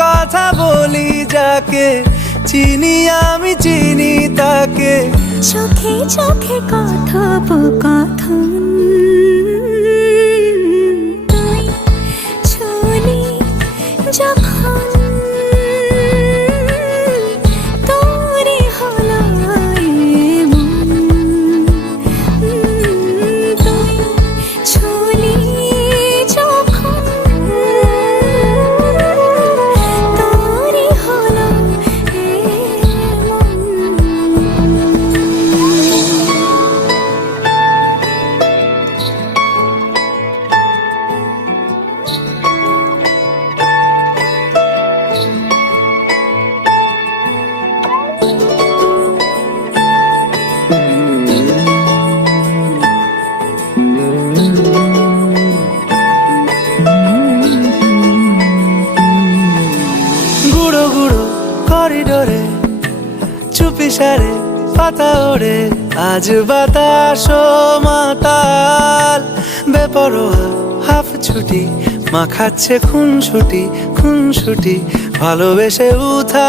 কথা বলি যাকে, চিনি আমি চিনি তাকে। চোখে চোখে কথোপকথন, তুই ছুলি যখন তোরই হলো এমন। তুই ছুলি যখন তোরই হলো এমন। গুঁড়ো গুঁড়ো করিডোরে চুপি সারে পাতা ওড়ে, আজ বাতাস মাতাল বেপরোয়া হাফ ছুটি, মাখাচ্ছে খুনসুটি খুনসুটি, ভালোবেসে উঠা।